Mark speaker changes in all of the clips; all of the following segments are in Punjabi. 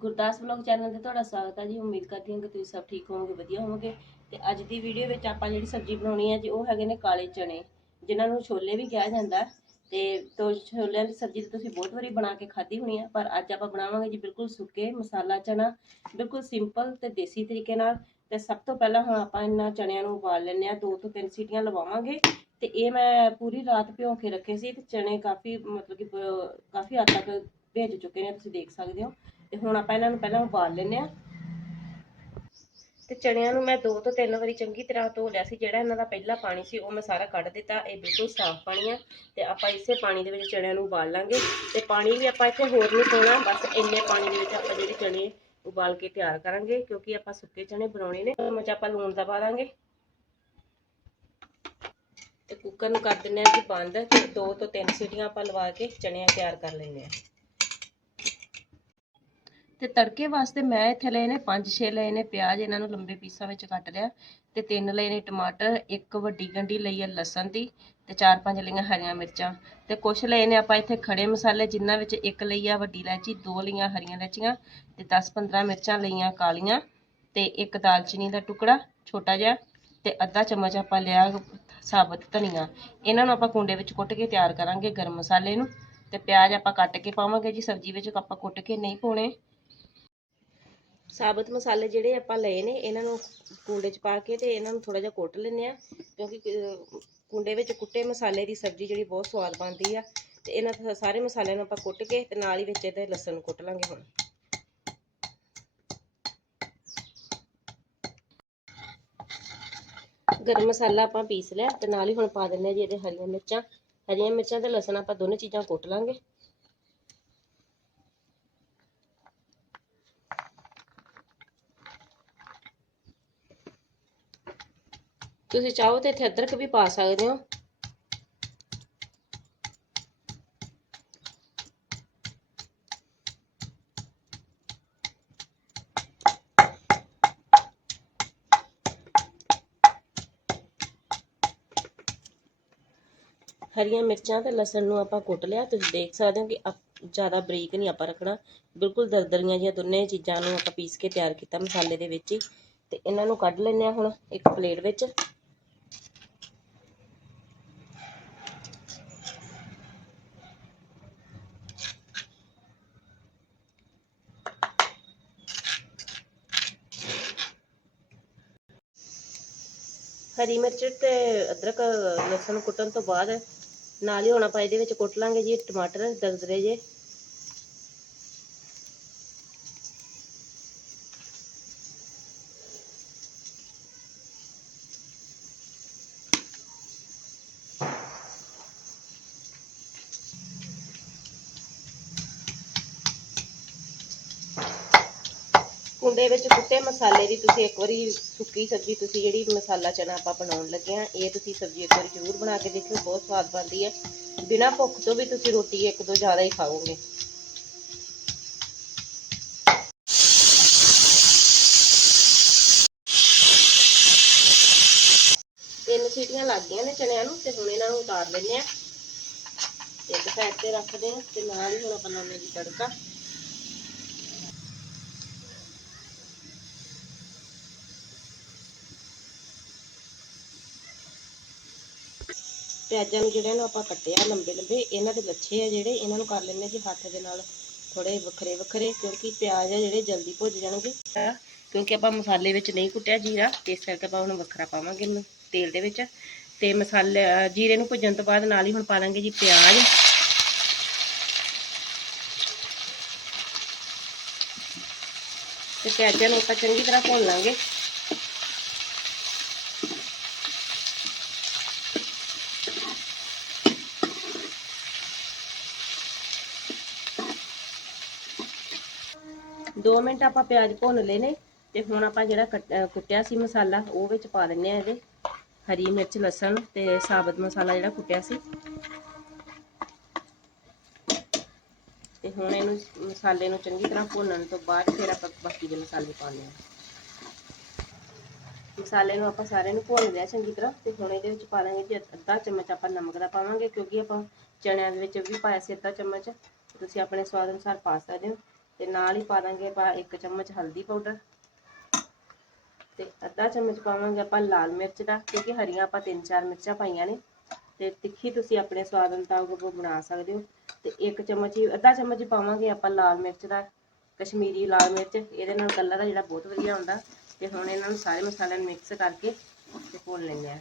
Speaker 1: ਗੁਰਦਾਸ ਬਲੌਗ ਚੈਨਲ ਤੇ ਤੁਹਾਡਾ ਸਵਾਗਤ ਹੈ ਜੀ। ਉਮੀਦ ਕਰਦੀ ਹਾਂ ਕਿ ਤੁਸੀਂ ਸਭ ਠੀਕ ਹੋਵੋਗੇ, ਵਧੀਆ ਹੋਵੋਗੇ। ਤੇ ਅੱਜ ਦੀ ਵੀਡੀਓ ਵਿੱਚ ਆਪਾਂ ਜਿਹੜੀ ਸਬਜ਼ੀ ਬਣਾਉਣੀ ਹੈ ਜੀ, ਉਹ ਹੈਗੇ ਨੇ ਕਾਲੇ ਚਣੇ ਜਿਨ੍ਹਾਂ ਨੂੰ ਛੋਲੇ ਵੀ ਕਿਹਾ ਜਾਂਦਾ ਹੈ। ਤੇ ਤੋ ਛੋਲਿਆਂ ਦੀ ਸਬਜ਼ੀ ਤਾਂ ਤੁਸੀਂ ਬਹੁਤ ਵਾਰੀ ਬਣਾ ਕੇ ਖਾਧੀ ਹੋਣੀ ਹੈ, ਪਰ ਅੱਜ ਆਪਾਂ ਬਣਾਵਾਂਗੇ ਜੀ ਬਿਲਕੁਲ ਸੁੱਕੇ ਮਸਾਲਾ ਚਨਾ, ਬਿਲਕੁਲ ਸਿੰਪਲ ਤੇ ਦੇਸੀ ਤਰੀਕੇ ਨਾਲ। ਤੇ ਸਭ ਤੋਂ ਪਹਿਲਾਂ ਹੁਣ ਆਪਾਂ ਇਹਨਾਂ ਚਣਿਆਂ ਨੂੰ ਉਬਾਲ ਲੈਂਦੇ ਆ ਦੋ ਤੋਂ ਤਿੰਨ ਸੀਟੀਆਂ ਲਵਾਵਾਂਗੇ। ਤੇ ਇਹ ਮੈਂ ਪੂਰੀ ਰਾਤ ਭਿਓ ਕੇ ਰੱਖੇ ਸੀ ਤੇ ਚਣੇ ਕਾਫੀ ਮਤਲਬ ਕਿ ਕਾਫੀ ਹੱਦ ਤੱਕ ਭੇਜ ਚੁੱਕੇ ਨੇ, ਤੁਸੀਂ ਦੇਖ ਸਕਦੇ ਹੋ। ਤੇ ਹੁਣ ਆਪਾਂ ਇਹਨਾਂ ਨੂੰ ਪਹਿਲਾਂ ਉਬਾਲ ਲੈਂਦੇ ਆ ਤੇ ਚਣਿਆਂ ਨੂੰ ਮੈਂ ਦੋ ਤੋਂ ਤਿੰਨ ਵਾਰੀ ਚੰਗੀ ਤਰ੍ਹਾਂ ਧੋ ਲਿਆ ਸੀ। ਜਿਹੜਾ ਇਹਨਾਂ ਦਾ ਪਹਿਲਾ ਪਾਣੀ ਸੀ, ਉਹ ਮੈਂ ਸਾਰਾ ਕੱਢ ਦਿੱਤਾ। ਇਹ ਬਿਲਕੁਲ ਸਾਫ਼ ਪਾਣੀ ਆ ਤੇ ਆਪਾਂ ਇਸੇ ਪਾਣੀ ਦੇ ਵਿੱਚ ਚਣਿਆਂ ਨੂੰ ਉਬਾਲ ਲਾਂਗੇ। ਤੇ ਪਾਣੀ ਵੀ ਆਪਾਂ ਇੱਥੇ ਹੋਰ ਨਹੀਂ ਪਾਉਣਾ, ਬਸ ਇੰਨੇ ਪਾਣੀ ਦੇ ਵਿੱਚ ਆਪਾਂ ਜਿਹੜੇ ਚਣੇ ਉਬਾਲ ਕੇ ਤਿਆਰ ਕਰਾਂਗੇ, ਕਿਉਂਕਿ ਆਪਾਂ ਸੁੱਕੇ ਚਣੇ ਬਣਾਉਣੇ ਨੇ। ਚਮਚ ਆਪਾਂ ਲੂਣ ਦਾ ਪਾ ਦਾਂਗੇ। ਤੇ ਕੁੱਕਰ ਨੂੰ ਕਰ ਦਿੰਨੇ ਆ ਜੀ ਬੰਦ। ਤੇ ਦੋ ਤੋਂ ਤਿੰਨ ਸੀਟੀਆਂ ਆਪਾਂ ਲਵਾ ਕੇ ਚਣਿਆਂ ਤਿਆਰ ਕਰ ਲੈਂਦੇ ਆ ਤੇ ਤੜਕੇ ਵਾਸਤੇ ਮੈਂ ਇੱਥੇ ਲਏ ਨੇ 5-6 ਲਏ ਨੇ ਪਿਆਜ਼, ਇਹਨਾਂ ਨੂੰ ਲੰਬੇ ਪੀਸਾਂ ਵਿੱਚ ਕੱਟ ਲਿਆ ਤੇ ਤਿੰਨ ਲਏ ਨੇ ਟਮਾਟਰ, ਇੱਕ ਵੱਡੀ ਗੰਢੀ ਲਈ ਹੈ ਲਸਣ ਦੀ ਤੇ ਚਾਰ, ਪੰਜ ਲਈਆਂ ਹਰੀਆਂ ਮਿਰਚਾਂ ਤੇ ਕੁਛ ਲਏ ਨੇ ਆਪਾਂ ਇੱਥੇ ਖੜੇ ਮਸਾਲੇ ਜਿਨ੍ਹਾਂ ਵਿੱਚ ਇੱਕ ਲਈ ਆ ਵੱਡੀ ਇਲਾਇਚੀ, ਦੋ ਲਈਆਂ ਹਰੀਆਂ ਇਲਾਇਚੀਆਂ ਤੇ 10-15 ਮਿਰਚਾਂ ਲਈਆਂ ਕਾਲੀਆਂ ਤੇ ਇੱਕ ਦਾਲਚੀਨੀ ਦਾ ਟੁਕੜਾ ਛੋਟਾ ਜਿਹਾ ਤੇ ਅੱਧਾ ਚਮਚ ਆਪਾਂ ਲਿਆ ਸਾਬਤ ਧਨੀਆ। ਇਹਨਾਂ ਨੂੰ ਆਪਾਂ ਕੁੰਡੇ ਵਿੱਚ ਕੁੱਟ ਕੇ ਤਿਆਰ ਕਰਾਂਗੇ ਗਰਮ ਮਸਾਲੇ ਨੂੰ ਤੇ ਪਿਆਜ਼ ਆਪਾਂ ਕੱਟ ਕੇ ਪਾਵਾਂਗੇ ਜੀ, ਸਬਜ਼ੀ ਵਿੱਚ ਆਪਾਂ ਕੁੱਟ ਕੇ ਨਹੀਂ ਪਾਉਣੇ। ਸਾਬਤ ਮਸਾਲੇ ਜਿਹੜੇ ਆਪਾਂ ਲਏ ਨੇ, ਇਹਨਾਂ ਨੂੰ ਕੁੰਡੇ 'ਚ ਪਾ ਕੇ ਤੇ ਇਹਨਾਂ ਨੂੰ ਥੋੜਾ ਜਿਹਾ ਕੁੱਟ ਲੈਂਦੇ ਆ ਕਿਉਂਕਿ ਕੁੰਡੇ ਵਿੱਚ ਕੁੱਟੇ ਮਸਾਲੇ ਦੀ ਸਬਜ਼ੀ ਜਿਹੜੀ ਬਹੁਤ ਸਵਾਦ ਬਣਦੀ ਆ ਤੇ ਇਹਨਾਂ ਸਾਰੇ ਮਸਾਲਿਆਂ ਨੂੰ ਆਪਾਂ ਕੁੱਟ ਕੇ ਤੇ ਨਾਲ ਹੀ ਵਿੱਚ ਇਹਦੇ ਲਸਣ ਨੂੰ ਕੁੱਟ ਲਾਂਗੇ ਹੁਣ। ਗਰਮ ਮਸਾਲਾ ਆਪਾਂ ਪੀਸ ਲਿਆ ਤੇ ਨਾਲ ਹੀ ਹੁਣ ਪਾ ਦਿੰਦੇ ਆ ਜੀ ਇਹਦੇ ਹਰੀਆਂ ਮਿਰਚਾਂ। ਹਰੀਆਂ ਮਿਰਚਾਂ ਤੇ ਲਸਣ ਆਪਾਂ ਦੋਨੇ ਚੀਜ਼ਾਂ ਕੁੱਟ ਲਾਂਗੇ। ਤੁਸੀਂ ਚਾਹੋ ਤੇ ਇੱਥੇ ਅਦਰਕ ਵੀ ਪਾ ਸਕਦੇ ਹੋ। ਹਰੀਆਂ ਮਿਰਚਾਂ ਤੇ ਲਸਣ ਨੂੰ ਆਪਾਂ ਕੁੱਟ ਲਿਆ। ਤੁਸੀਂ ਦੇਖ ਸਕਦੇ ਹੋ ਕਿ ਅਪ- ਜ਼ਿਆਦਾ ਬਰੀਕ ਨਹੀਂ ਆਪਾਂ ਰੱਖਣਾ। ਬਿਲਕੁਲ ਦਰਦਰੀਆਂ ਜਿਹੀਆਂ ਦੋਨੇ ਚੀਜ਼ਾਂ ਨੂੰ ਆਪਾਂ ਪੀਸ ਕੇ ਤਿਆਰ ਕੀਤਾ ਮਸਾਲੇ ਦੇ ਵਿੱਚ ਹੀ। ਤੇ ਇਹਨਾਂ ਨੂੰ ਕੱਢ ਲੈਂਦੇ ਆ ਹੁਣ ਇੱਕ ਪਲੇਟ ਵਿੱਚ। ਹਰੀ ਮਿਰਚ ਤੇ ਅਦਰਕ, ਲਸਣ ਕੁੱਟਣ ਤੋਂ ਬਾਅਦ ਨਾਲ ਹੀ ਹੁਣ ਆਪਾਂ ਇਹਦੇ ਵਿੱਚ ਕੁੱਟ ਲਾਂਗੇ ਜੀ, ਟਮਾਟਰ ਦਰਦਰੇ ਜੇ। ਕੁੰਡੇ ਵਿੱਚ ਕੁੱਟੇ ਮਸਾਲੇ ਦੀ ਤੁਸੀਂ ਇੱਕ ਵਾਰੀ ਸੁੱਕੀ ਸਬਜ਼ੀ ਤੁਸੀਂ ਜਿਹੜੀ ਮਸਾਲਾ ਚਨਾ ਆਪਾਂ ਬਣਾਉਣ ਲੱਗੇ ਆ ਇਹ ਤੁਸੀਂ ਸਬਜ਼ੀ ਇੱਕ ਵਾਰੀ ਜ਼ਰੂਰ ਬਣਾ ਕੇ ਦੇਖਿਓ, ਬਹੁਤ ਸਵਾਦ ਬਣਦੀ ਹੈ। ਬਿਨਾਂ ਭੁੱਖ ਤੋਂ ਵੀ ਤੁਸੀਂ ਰੋਟੀ ਇੱਕ ਦੋ ਜ਼ਿਆਦਾ ਹੀ ਖਾਓਗੇ। ਤਿੰਨ ਸੀਟੀਆਂ ਲੱਗ ਗਈਆਂ ਨੇ ਚਣਿਆਂ ਨੂੰ, ਤੇ ਹੁਣ ਇਹਨਾਂ ਨੂੰ ਉਤਾਰ ਲੈਂਦੇ ਆ ਇੱਕ ਸਾਈਡ ਤੇ ਰੱਖਦੇ ਆ ਤੇ ਨਾਲ ਹੀ ਹੁਣ ਆਪਾਂ ਲਾਉਂਦੇ ਜੀ ਤੜਕਾ। ਪਿਆਜ਼ਾਂ ਨੂੰ ਜਿਹੜੇ ਨੂੰ ਆਪਾਂ ਕੱਟਿਆ ਲੰਬੇ ਲੰਬੇ, ਇਹਨਾਂ ਦੇ ਲੱਛੇ ਆ ਜਿਹੜੇ, ਇਹਨਾਂ ਨੂੰ ਕਰ ਲੈਂਦੇ ਜੀ ਹੱਥ ਦੇ ਨਾਲ ਥੋੜੇ ਵੱਖਰੇ ਵੱਖਰੇ, ਕਿਉਂਕਿ ਪਿਆਜ਼ ਆ ਜਿਹੜੇ ਜਲਦੀ ਭੁੱਜ ਜਾਣਗੇ। ਕਿਉਂਕਿ ਆਪਾਂ ਮਸਾਲੇ ਵਿੱਚ ਨਹੀਂ ਕੁੱਟਿਆ ਜੀਰਾ ਤੇ ਇਸ ਕਰਕੇ ਆਪਾਂ ਹੁਣ ਵੱਖਰਾ ਪਾਵਾਂਗੇ ਤੇਲ ਦੇ ਵਿੱਚ। ਤੇ ਮਸਾਲੇ, ਜੀਰੇ ਨੂੰ ਭੁੱਜਣ ਤੋਂ ਬਾਅਦ ਨਾਲ ਹੀ ਹੁਣ ਪਾ ਲਾਂਗੇ ਜੀ ਪਿਆਜ਼। ਤੇ ਪਿਆਜ਼ਾਂ ਨੂੰ ਆਪਾਂ ਚੰਗੀ ਤਰ੍ਹਾਂ ਭੁੰਨ ਲਾਂਗੇ। ਦੋ ਮਿੰਟ ਆਪਾਂ ਪਿਆਜ਼ ਭੁੰਨ ਲਏ ਨੇ ਤੇ ਹੁਣ ਆਪਾਂ ਜਿਹੜਾ ਕੱਟ- ਕੁੱਟਿਆ ਸੀ ਮਸਾਲਾ, ਉਹ ਵਿੱਚ ਪਾ ਦਿੰਨੇ ਆ ਇਹਦੇ। ਹਰੀ ਮਿਰਚ, ਲਸਣ ਤੇ ਸਾਬਤ ਮਸਾਲਾ ਜਿਹੜਾ ਕੁੱਟਿਆ ਸੀ। ਤੇ ਹੁਣ ਇਹਨੂੰ ਮਸਾਲੇ ਨੂੰ ਚੰਗੀ ਤਰ੍ਹਾਂ ਭੁੰਨਣ ਤੋਂ ਬਾਅਦ ਫਿਰ ਆਪਾਂ ਬਾਕੀ ਦੇ ਮਸਾਲੇ ਪਾਉਂਦੇ ਆ ਮਸਾਲੇ ਨੂੰ ਆਪਾਂ ਸਾਰੇ ਨੂੰ ਭੁੰਨ ਲਿਆ ਚੰਗੀ ਤਰ੍ਹਾਂ ਤੇ ਹੁਣ ਇਹਦੇ ਵਿੱਚ ਪਾ ਦਾਂਗੇ ਜੀ ਅੱਧਾ ਚਮਚ ਆਪਾਂ ਨਮਕ ਦਾ ਪਾਵਾਂਗੇ ਕਿਉਂਕਿ ਆਪਾਂ ਚਣਿਆਂ ਦੇ ਵਿੱਚ ਵੀ ਪਾਇਆ ਸੀ ਅੱਧਾ ਚਮਚ। ਤੁਸੀਂ ਆਪਣੇ ਸਵਾਦ ਅਨੁਸਾਰ ਪਾ ਸਕਦੇ ਹੋ। ਤੇ ਨਾਲ ਹੀ ਪਾ ਦਾਂਗੇ ਆਪਾਂ ਇੱਕ ਚਮਚ ਹਲਦੀ ਪਾਊਡਰ ਤੇ ਅੱਧਾ ਚਮਚ ਪਾਵਾਂਗੇ ਆਪਾਂ ਲਾਲ ਮਿਰਚ ਦਾ, ਕਿਉਂਕਿ ਹਰੀਆਂ ਆਪਾਂ ਤਿੰਨ ਚਾਰ ਮਿਰਚਾਂ ਪਾਈਆਂ ਨੇ। ਤੇ ਤਿੱਖੀ ਤੁਸੀਂ ਆਪਣੇ ਸਵਾਦ ਮੁਤਾਬਕ ਬਣਾ ਸਕਦੇ ਹੋ। ਤੇ ਇੱਕ ਚਮਚ ਹੀ, ਅੱਧਾ ਚਮਚ ਪਾਵਾਂਗੇ ਆਪਾਂ ਲਾਲ ਮਿਰਚ ਦਾ, ਕਸ਼ਮੀਰੀ ਲਾਲ ਮਿਰਚ। ਇਹਦੇ ਨਾਲ ਕਲਰ ਆ ਜਿਹੜਾ ਬਹੁਤ ਵਧੀਆ ਹੁੰਦਾ ਤੇ ਹੁਣ ਇਹਨਾਂ ਨੂੰ ਸਾਰੇ ਮਸਾਲਿਆਂ ਨੂੰ ਮਿਕਸ ਕਰਕੇ ਤੇ ਭੁੰਨ ਲੈਂਦੇ ਆ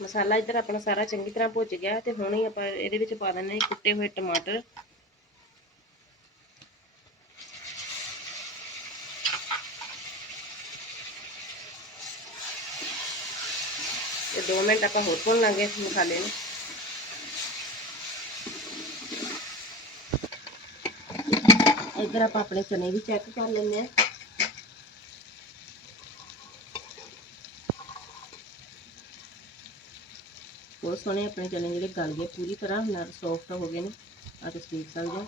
Speaker 1: ਮਸਾਲਾ ਇੱਧਰ ਆਪਣਾ ਸਾਰਾ ਚੰਗੀ ਤਰ੍ਹਾਂ ਭੁੱਜ ਗਿਆ ਤੇ ਹੁਣ ਹੀ ਆਪਾਂ ਇਹਦੇ ਵਿੱਚ ਪਾ ਦਿੰਦੇ ਕੁੱਟੇ ਹੋਏ ਟਮਾਟਰ। ਤੇ 2 ਮਿੰਟ ਆਪਾਂ ਹੋਰ ਭੁੰਨ ਲਾਂਗੇ ਮਸਾਲੇ ਨੂੰ। ਇੱਧਰ ਆਪਾਂ ਆਪਣੇ ਚਨੇ ਵੀ ਚੈੱਕ ਕਰ ਲੈਂਦੇ ਆ ਬਹੁਤ ਸੋਹਣੇ ਆਪਣੇ ਚਨੇ ਜਿਹੜੇ ਗਲ ਗਏ, ਪੂਰੀ ਤਰ੍ਹਾਂ ਨਾਲ ਸੌਫਟ ਹੋ ਗਏ ਨੇ। ਆ ਤੁਸੀਂ ਦੇਖ ਸਕਦੇ ਹੋ।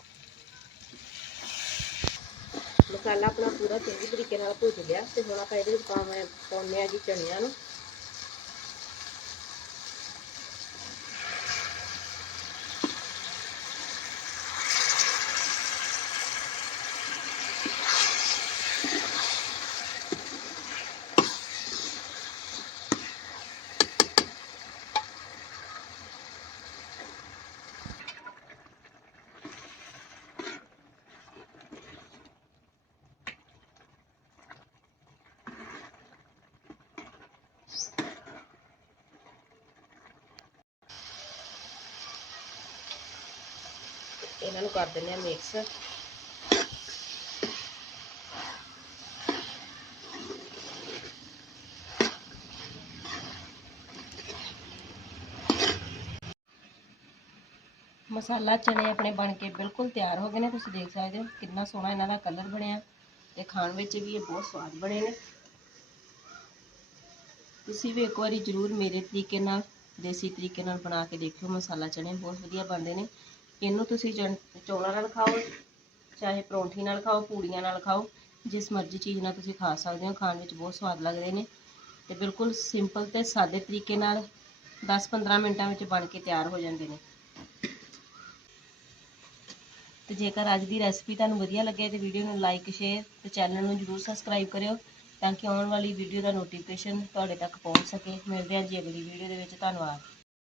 Speaker 1: ਮਸਾਲਾ ਆਪਣਾ ਪੂਰਾ ਚੰਗੀ ਤਰੀਕੇ ਨਾਲ ਭੁੱਜ ਗਿਆ ਤੇ ਹੁਣ ਆਪਾਂ ਇਹਦੇ ਵਿੱਚ ਪਾਵਾਂ ਪਾਉਂਦੇ ਆ ਜੀ ਚਨਿਆਂ ਨੂੰ। ਇਹਨਾਂ ਨੂੰ ਕਰ ਦਿੰਦੇ ਆ ਮਿਕਸ ਮਸਾਲਾ ਚਨੇ ਆਪਣੇ ਬਣ ਕੇ ਬਿਲਕੁਲ ਤਿਆਰ ਹੋ ਗਏ ਨੇ, ਤੁਸੀਂ ਦੇਖ ਸਕਦੇ ਹੋ ਕਿੰਨਾ ਸੋਹਣਾ ਇਹਨਾਂ ਦਾ ਕਲਰ ਬਣਿਆ। ਤੇ ਖਾਣ ਵਿੱਚ ਵੀ ਇਹ ਬਹੁਤ ਸਵਾਦ ਬਣੇ ਨੇ। ਤੁਸੀਂ ਵੀ ਇੱਕ ਵਾਰੀ ਜ਼ਰੂਰ ਮੇਰੇ ਤਰੀਕੇ ਨਾਲ, ਦੇਸੀ ਤਰੀਕੇ ਨਾਲ ਬਣਾ ਕੇ ਦੇਖਿਓ, ਮਸਾਲਾ ਚਨੇ ਬਹੁਤ ਵਧੀਆ ਬਣਦੇ ਨੇ। ਇਹਨੂੰ ਤੁਸੀਂ ਚਨ- ਚੌਲਾਂ ਨਾਲ ਖਾਓ, ਚਾਹੇ ਪਰੌਂਠੀ ਨਾਲ ਖਾਓ, ਪੂੜੀਆਂ ਨਾਲ ਖਾਓ, ਜਿਸ ਮਰਜ਼ੀ ਚੀਜ਼ ਨਾਲ ਤੁਸੀਂ ਖਾ ਸਕਦੇ ਹੋ, ਖਾਣ ਵਿੱਚ ਬਹੁਤ ਸਵਾਦ ਲੱਗਦੇ ਨੇ। ਤੇ ਬਿਲਕੁਲ ਸਿੰਪਲ ਤੇ ਸਾਦੇ ਤਰੀਕੇ ਨਾਲ 10-15 ਮਿੰਟਾਂ ਵਿੱਚ ਬਣ ਕੇ ਤਿਆਰ ਹੋ ਜਾਂਦੇ ਨੇ। ਤੇ ਜੇਕਰ ਅੱਜ ਦੀ ਰੈਸਪੀ ਤੁਹਾਨੂੰ ਵਧੀਆ ਲੱਗੇ, ਤੇ ਵੀਡੀਓ ਨੂੰ ਲਾਈਕ ਸ਼ੇਅਰ ਤੇ ਚੈਨਲ ਨੂੰ ਜਰੂਰ ਸਬਸਕ੍ਰਾਈਬ ਕਰਿਓ, ਤਾਂ ਕਿ ਆਉਣ ਵਾਲੀ ਵੀਡੀਓ ਦਾ ਨੋਟੀਫਿਕੇਸ਼ਨ ਤੁਹਾਡੇ ਤੱਕ ਪਹੁੰਚ ਸਕੇ। ਮਿਲਦੇ ਹਾਂ ਜੀ ਅਗਲੀ ਵੀਡੀਓ ਦੇ ਵਿੱਚ। ਧੰਨਵਾਦ।